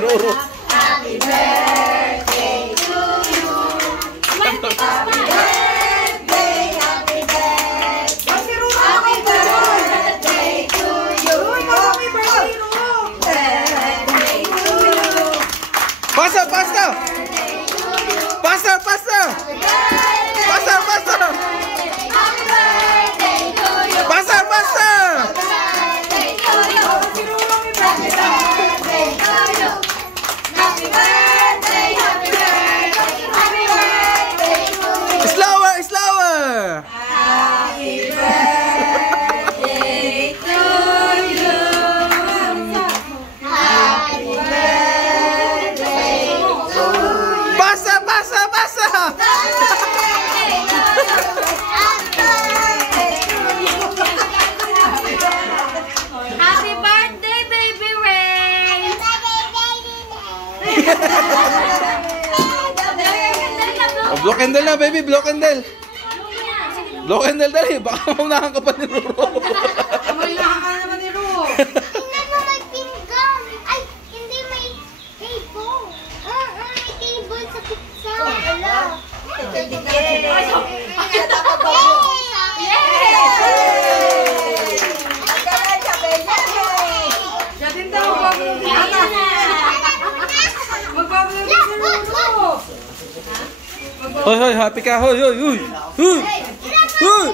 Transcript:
Roro. Happy birthday to you. Happy birthday, happy birthday. Happy birthday to you. Happy birthday to you. Pasta, pasta. Pasta, pasta. Pasta, pasta. Happy birthday to you. Pasta, pasta. Happy birthday to you. Happy birthday to you. Happy birthday, happy birthday, happy birthday to you. Slower, slower. Happy birthday to you. Happy birthday to you. Pasta, pasta, pasta. Happy birthday, baby Ray! Blow candle na, baby. Blow candle. Blow candle, dali. Baka maunahan ka pa ni Roro. Amoy lang ka naman ni Ro. Tingnan mo may pinggan. Ay, hindi may table. May table sa pizza. Hello. Yatin daw, magbablog din si Ro. Hoy, hoy. Happy ka. Hoy, hoy, hoy. Hoy. Hoy.